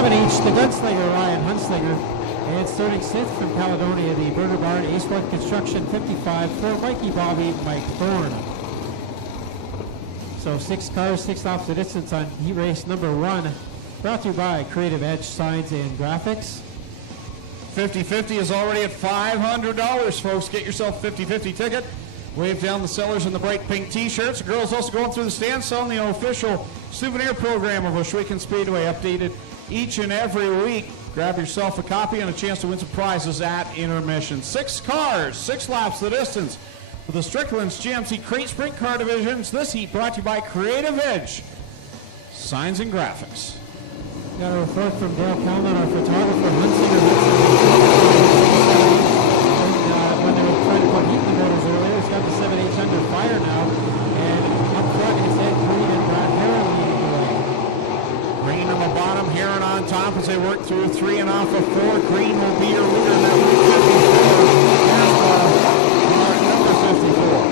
7H, the Gunslinger, Ryan Hunslinger. And starting 6th from Caledonia, the Burger Barn, Ace 1 Construction, 55, for Mikey Bobby, Mike Thorne. So 6 cars, 6 laps of distance on heat race number 1. Brought to you by Creative Edge Signs and Graphics. 50-50 is already at $500, folks. Get yourself a 50-50 ticket. Wave down the sellers in the bright pink t-shirts. The girls also going through the stands selling the official souvenir program of Ohsweken Speedway, updated each and every week. Grab yourself a copy and a chance to win some prizes at intermission. 6 cars, 6 laps the distance for the Strickland's GMC Crate Sprintcar divisions. This heat brought to you by Creative Edge Signs and Graphics. Got a report from Dale Kalman, our photographer. Hunsinger when they were trying to put heat in the motors earlier, it's got the 7H under fire now. And up front, it's Ed Green and Brad Heron leading the way. Green on the bottom, Heron on top as they work through 3 and off of 4. Green will be your leader in that number 54.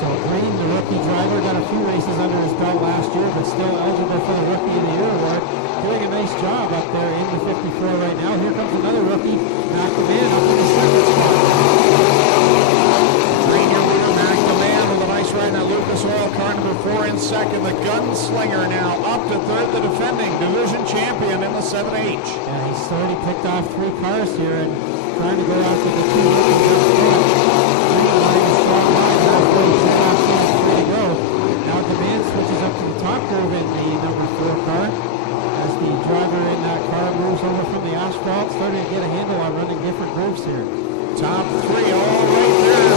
So Green, the rookie driver, got a few races under his belt last year, but still eligible for the Rookie of the Year award. Doing a nice job up there in the 54 right now. Here comes another rookie, Mac the Man, up in the 2nd spot. Green your leader, Mac the Man with a nice ride. Now Lucas Oil car number 4 in 2nd. The Gunslinger now up to 3rd, the defending division champion in the 7H. Yeah, he's already picked off 3 cars here and trying to go after the 2 rookies up front. Now the Man switches up to the top curve in the number 4 car. As the driver in that car moves over from the asphalt, starting to get a handle on running different grooves here. Top 3 all right there.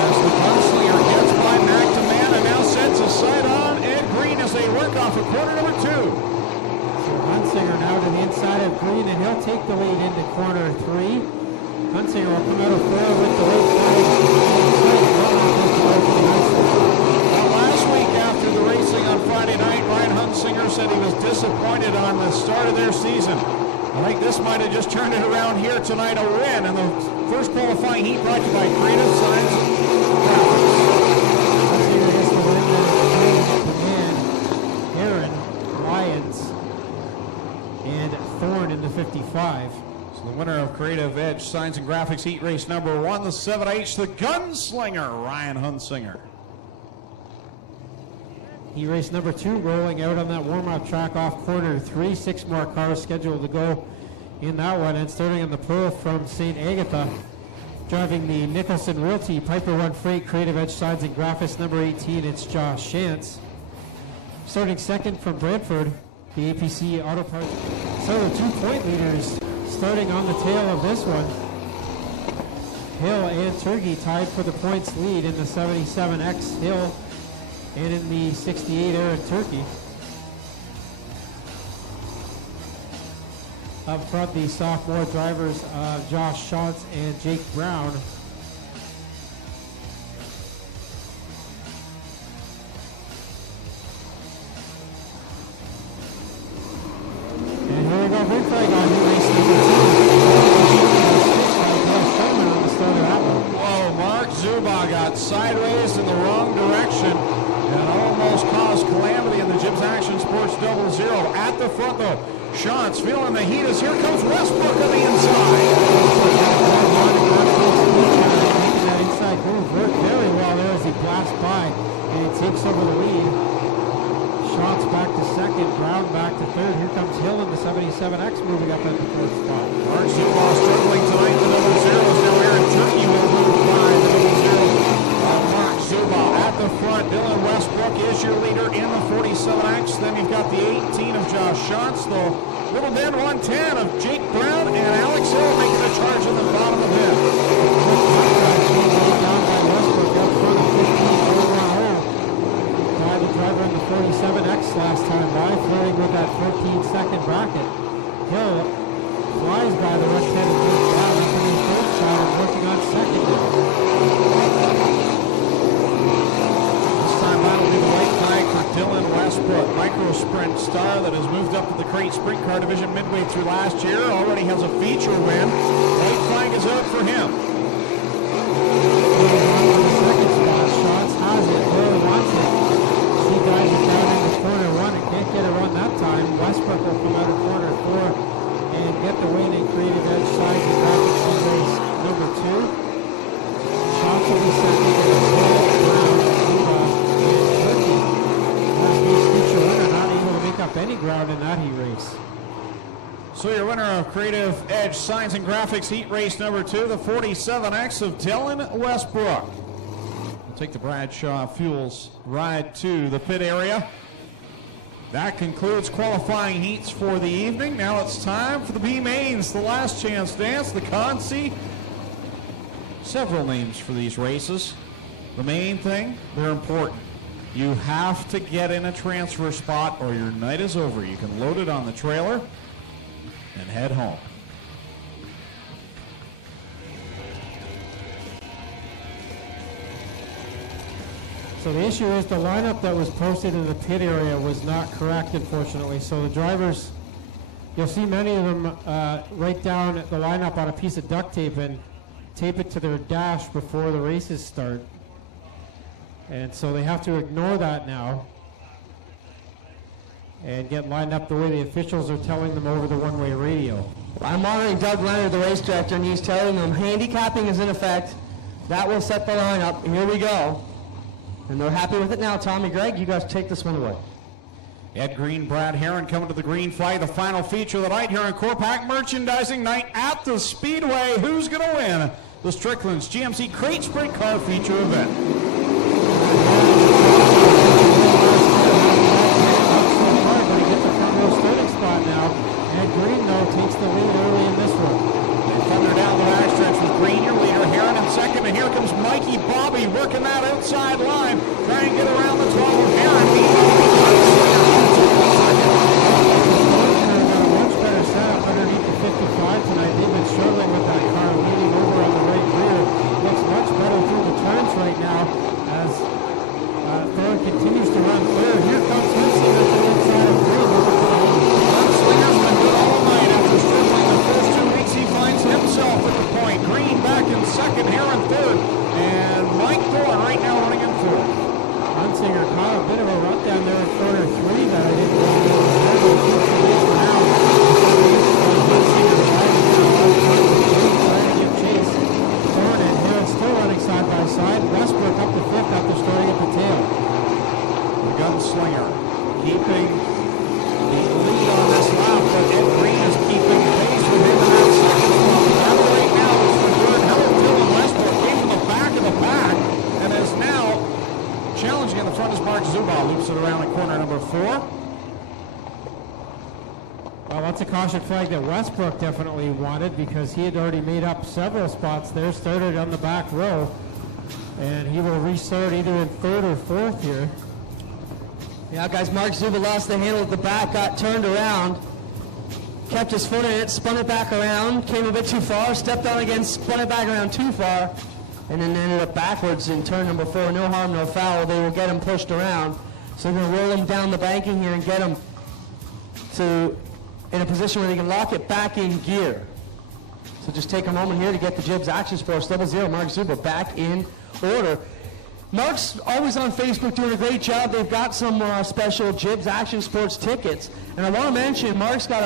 As the Gunslinger gets by Mac the Man and now sets a sight on Ed Green as they work off of corner number 2. So Hunsinger now to the inside of Green, and he'll take the lead into corner 3. Hunsinger will come out of 4 with the late flag. Last week after the racing on Friday night, Ryan Hunsinger said he was disappointed on the start of their season. I think this might have just turned it around here tonight, a win in the first qualifying heat brought to you by Creative Signs and Graphics. Aaron, Lyons, and Thorne in the 55. So the winner of Creative Edge Signs and Graphics heat race number 1, the 7H, the Gunslinger, Ryan Hunsinger. Heat race number 2 rolling out on that warm-up track off corner 3. 6 more cars scheduled to go in that one. And starting on the pole from St. Agatha, driving the Nicholson Realty Piper 1 Freight Creative Edge Signs and Graphics number 18, it's Josh Shantz. Starting 2nd from Brantford, the APC Auto Parts. So the 2-point leaders starting on the tail of this one. Hill and Turkey tied for the points lead in the 77X. Hill and in the 68 Aaron Turkey. Up front, the sophomore drivers Josh Shantz and Jake Brown. And here we go, green flag on heat race number 2. On the start of that one. Whoa, Mark Zuba got sideways in the wrong direction and almost caused calamity in the Gibbs Action Sports 00. At the front, though, Shantz feeling the heat as here comes Westbrook on the inside. Making that inside groove work very well there as he blasts by and he takes over the lead. Shantz back to 2nd, Brown back to 3rd. Here comes Hill in the 77X moving up at the 4th spot. Mark Zuba struggling tonight. The double zeros now. Aaron Turkey will move by the double zero. Mark Zuba at the front. Dylan Westbrook is your leader in the 47X. Then you've got the 18 of Josh Shantz, the Little Den 110 of Jake Brown, and Alex Hill making a charge in the bottom of it. Down by Westbrook up front of 15, by the driver in the 47X last time by, flirting with that 14-second bracket. Hill flies by the left-handed Jake Brown up in his 3rd spot and working on 2nd now. That'll be the white flag for Dylan Westbrook, micro sprint star that has moved up to the Crate Sprintcar division midway through last year. Already has a feature win. White flag is out for him. Second spot, Shantz has it. Hill wants it. He drives it down into corner 1 and can't get a run that time. Westbrook will come out of corner 4 and get the win in Creative Edge Signs and Graphics Heat Race number 2. Shots will be second in the Brown, Zuba, and Turkey. Last week's feature winner not able to make up any ground in that heat race. So your winner of Creative Edge Signs and Graphics Heat Race number 2, the 47X of Dylan Westbrook. We'll take the Bradshaw Fuels ride to the pit area. That concludes qualifying heats for the evening. Now it's time for the B mains, the last chance dance, the Consi. Several names for these races. The main thing, they're important. You have to get in a transfer spot or your night is over. You can load it on the trailer and head home. So the issue is the lineup that was posted in the pit area was not correct, unfortunately. So the drivers, you'll see many of them write down the lineup on a piece of duct tape and tape it to their dash before the races start. And so they have to ignore that now and get lined up the way the officials are telling them over the one-way radio. I'm monitoring Doug Leonard, the race director, and he's telling them handicapping is in effect. That will set the lineup. Here we go. And they're happy with it now. Tommy, Greg, you guys take this one away. Ed Green, Brad Herron coming to the green flag. The final feature of the night here on Corpac Merchandising Night at the Speedway. Who's going to win the Strickland's GMC Crate Sprintcar feature event? But he gets a front row starting spot now. Ed Green, though, takes the lead early in this one. Thunder down the backstretch with Green, your leader. Herron in second, and here comes Mikey Bobby working that outside line. Trying to get around the 12 of Herron. Got a much better setup underneath the 55 tonight. They've been struggling with that car leaning over on the right rear. Looks much better through the turns right now as Thorne continues to run clear. Here comes Hunsinger to the inside of Green. Gunslinger's been good all night after struggling the first 2 weeks. He finds himself at the point. Green back in second, Herron third, and Mike Thorne right now running in fourth. Hunsinger caught a bit of a run down there in corner 3 that I didn't want to for now. Hunsinger trying to give chase. Thorne and Herron still running side by side. Westbrook up to 5th after starting at the tail. The Gunslinger keeping the lead on this lap, but Ed Green is keeping pace with him in that second spot. The battle right now is for good. Hello, Dylan Westbrook came from the back of the pack and is now challenging in the front as Mark Zuba loops it around in corner number 4. Well, that's a caution flag that Westbrook definitely wanted because he had already made up several spots there, started on the back row, and he will restart either in 3rd or 4th here. Yeah, guys, Mark Zuba lost the handle at the back, got turned around, kept his foot in it, spun it back around, came a bit too far, stepped on again, spun it back around too far, and then ended up backwards in turn number 4. No harm, no foul. They will get him pushed around. So they're going to roll him down the banking here and get him to in a position where they can lock it back in gear. So just take a moment here to get the Jibs Action Sports 00. Mark Zuba back in order. Mark's always on Facebook doing a great job. They've got some special Jibs Action Sports tickets. And I want to mention, Mark's got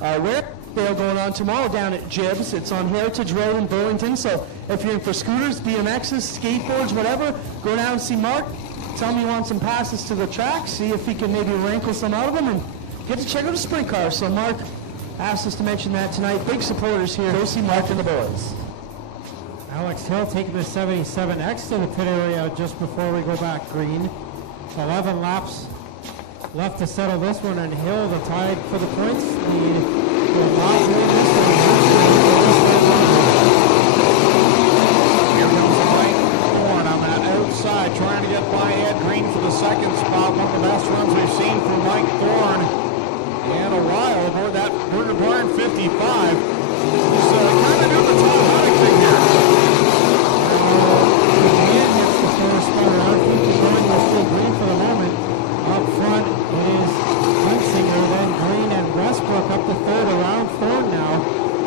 a rare sale going on tomorrow down at Jibs. It's on Heritage Road in Burlington. So if you're in for scooters, BMXs, skateboards, whatever, go down and see Mark. Tell him you want some passes to the track. See if he can maybe wrinkle some out of them and get to check out a sprint car. So Mark asked us to mention that tonight. Big supporters here. Go see Mark and the boys. Alex Hill taking the 77X to the pit area just before we go back green. 11 laps left to settle this one, and Hill, the tied for the points lead. Here comes Mike Thorne on that outside, trying to get by Ed Green for the second spot. One of the best runs we've seen from Mike Thorne in a while aboard that Burger Barn 55. He's kind of doing the Tom Hunting thing here. Again hits the first spot around. Keeping going with still green for the moment. Up front is Hunsinger, then Green and Westbrook up to 3rd around Thorne now.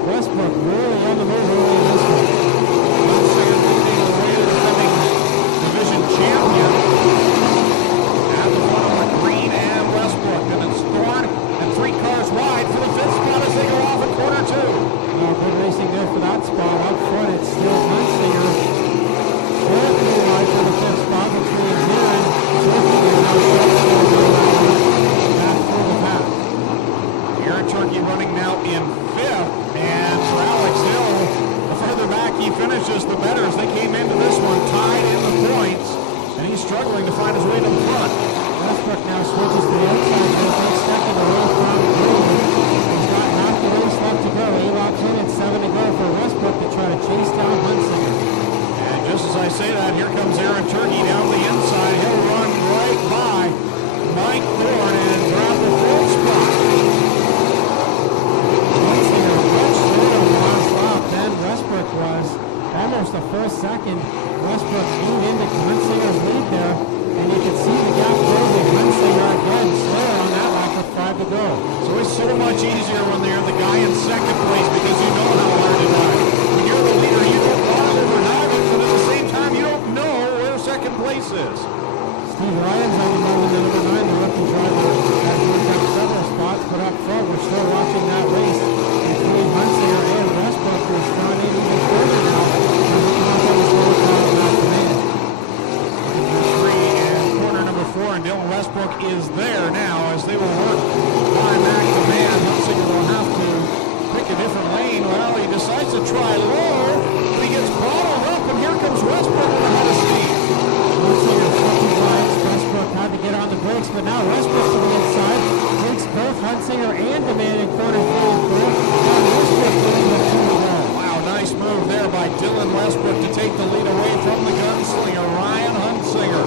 Westbrook really on the move early in this one. Hunsinger leading the way to defending division champion. At the front of Green and Westbrook. the driver has moved up several spots, but up front we're still watching that race between Hunsinger and Westbrook, who's drawn in even further now. And Dylan Westbrook is there now as they will work line back to man. Hunsinger will have to pick a different lane. Well, he decides to try low. He gets bottled up, and here comes Westbrook with a head of steam. Hunsinger flipping lines. Westbrook had to get on the brakes, but now Westbrook to the inside takes both Hunsinger and Demand in corner 3 and 4. Now Westbrook leading with 2 to go. Wow, nice move there by Dylan Westbrook to take the lead away from the gunslinger, Ryan Hunsinger.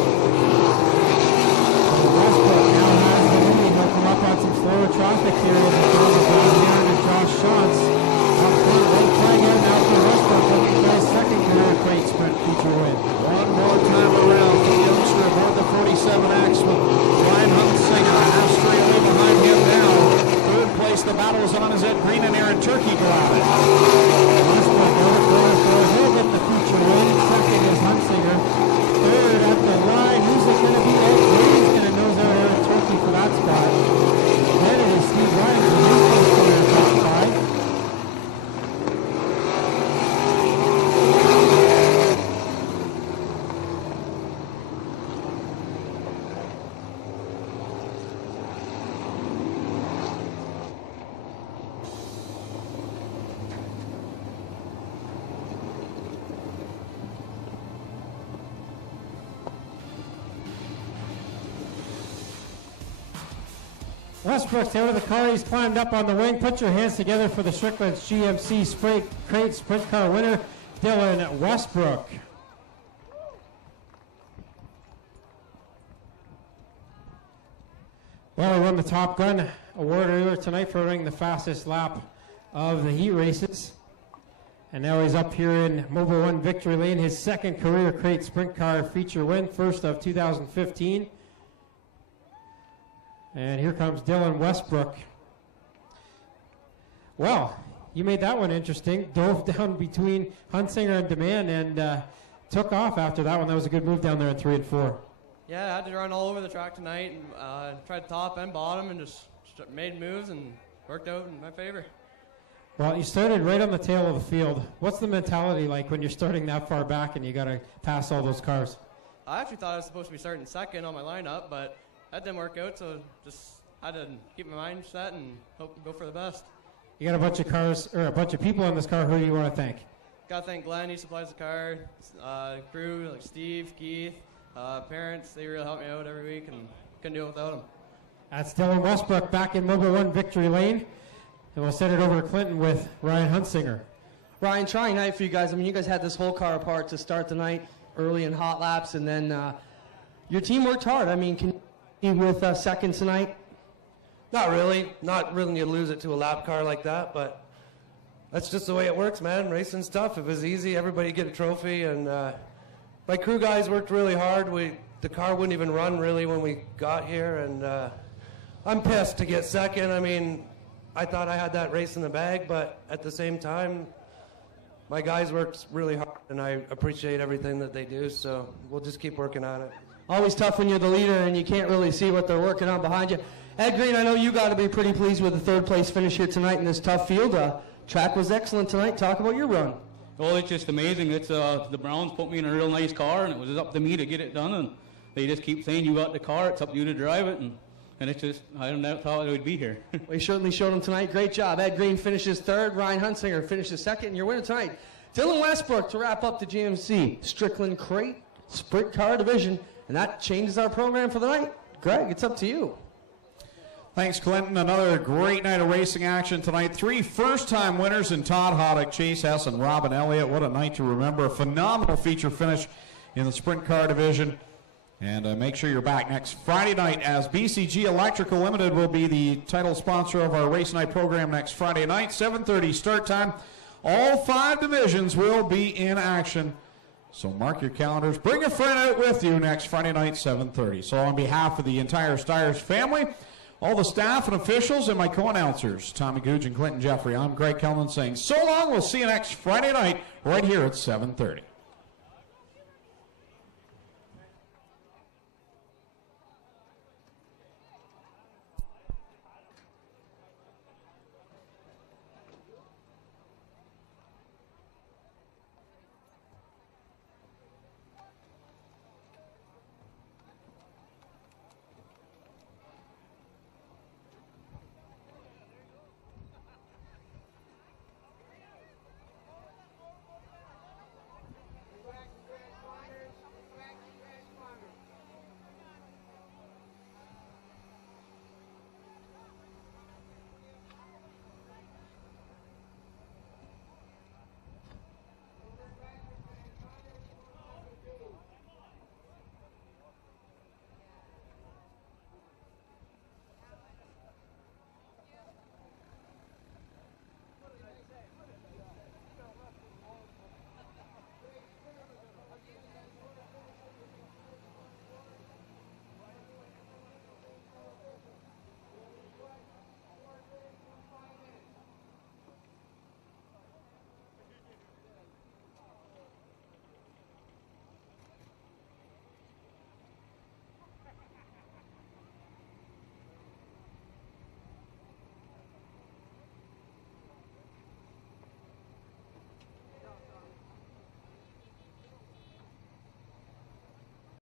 Westbrook now has the lead. He'll come up on some slower traffic here with Thomas Aaron and Josh Shantz. Up front, right flag out now for Westbrook, looking for his second career Crate Sprint feature win. One more time around for the youngster aboard the 47X with Ryan Hunsinger, a half straight away behind him now. Third place, the battle is on as Ed Green and Aaron Turkey go at it. Westbrook out of corner 4. He'll get the feature win. Second is Hunsinger. Third at the line. Who's it going to be? Ed Green's going to nose out Aaron Turkey for that spot. Then it is Steve Ryan for his first career top 5. Westbrook's out of the car. He's climbed up on the wing. Put your hands together for the Strickland's GMC Crate Sprint Car winner, Dylan Westbrook. Well, he won the Top Gun award earlier tonight for running the fastest lap of the heat races. And now he's up here in Mobile One Victory Lane, his second career Crate Sprint Car feature win, first of 2015. And here comes Dylan Westbrook. Well, you made that one interesting. Dove down between Hunsinger and Demand and took off after that one. That was a good move down there in 3 and 4. Yeah, I had to run all over the track tonight and tried top and bottom and just made moves and worked out in my favor. Well, you started right on the tail of the field. What's the mentality like when you're starting that far back and you got to pass all those cars? I actually thought I was supposed to be starting second on my lineup, but that didn't work out, so just had to keep my mind set and go for the best. You got a bunch of cars, or a bunch of people in this car. Who do you want to thank? Got to thank Glenn, he supplies the car, crew, like Steve, Keith, parents, they really help me out every week and couldn't do it without them. That's Dylan Westbrook back in Mobile One Victory Lane. And we'll send it over to Clinton with Ryan Hunsinger. Ryan, trying night for you guys. I mean, you guys had this whole car apart to start the night early in hot laps, and then your team worked hard. I mean, can you with second tonight? Not really. Not really you lose it to a lap car like that, but that's just the way it works, man. Racing's tough. If it was easy, everybody get a trophy, and my crew guys worked really hard. The car wouldn't even run really when we got here, and I'm pissed to get second. I mean, I thought I had that race in the bag, but at the same time, my guys worked really hard, and I appreciate everything that they do, so we'll just keep working on it. Always tough when you're the leader and you can't really see what they're working on behind you. Ed Green, I know you got to be pretty pleased with the third place finish here tonight in this tough field. Track was excellent tonight. Talk about your run. Oh, it's just amazing. It's the Browns put me in a real nice car, and it was up to me to get it done. And they just keep saying, "You got the car. It's up to you to drive it." And it's just, I don't know how it would be here. We certainly showed them tonight. Great job. Ed Green finishes third. Ryan Hunsinger finishes second. And your winner tonight, Dylan Westbrook, to wrap up the GMC Strickland Crate Sprint Car Division. And that changes our program for the night. Greg, it's up to you. Thanks, Clinton. Another great night of racing action tonight. 3 first-time winners in Todd Hoddick, Chase Hess, and Robin Elliott. What a night to remember. A phenomenal feature finish in the Sprint Car Division. And make sure you're back next Friday night, as BCG Electrical Limited will be the title sponsor of our race night program next Friday night. 7:30 start time. All 5 divisions will be in action. So mark your calendars. Bring a friend out with you next Friday night, 7:30. So on behalf of the entire Styres family, all the staff and officials, and my co-announcers, Tommy Googe and Clinton Jeffrey, I'm Greg Kellman saying so long. We'll see you next Friday night right here at 7:30.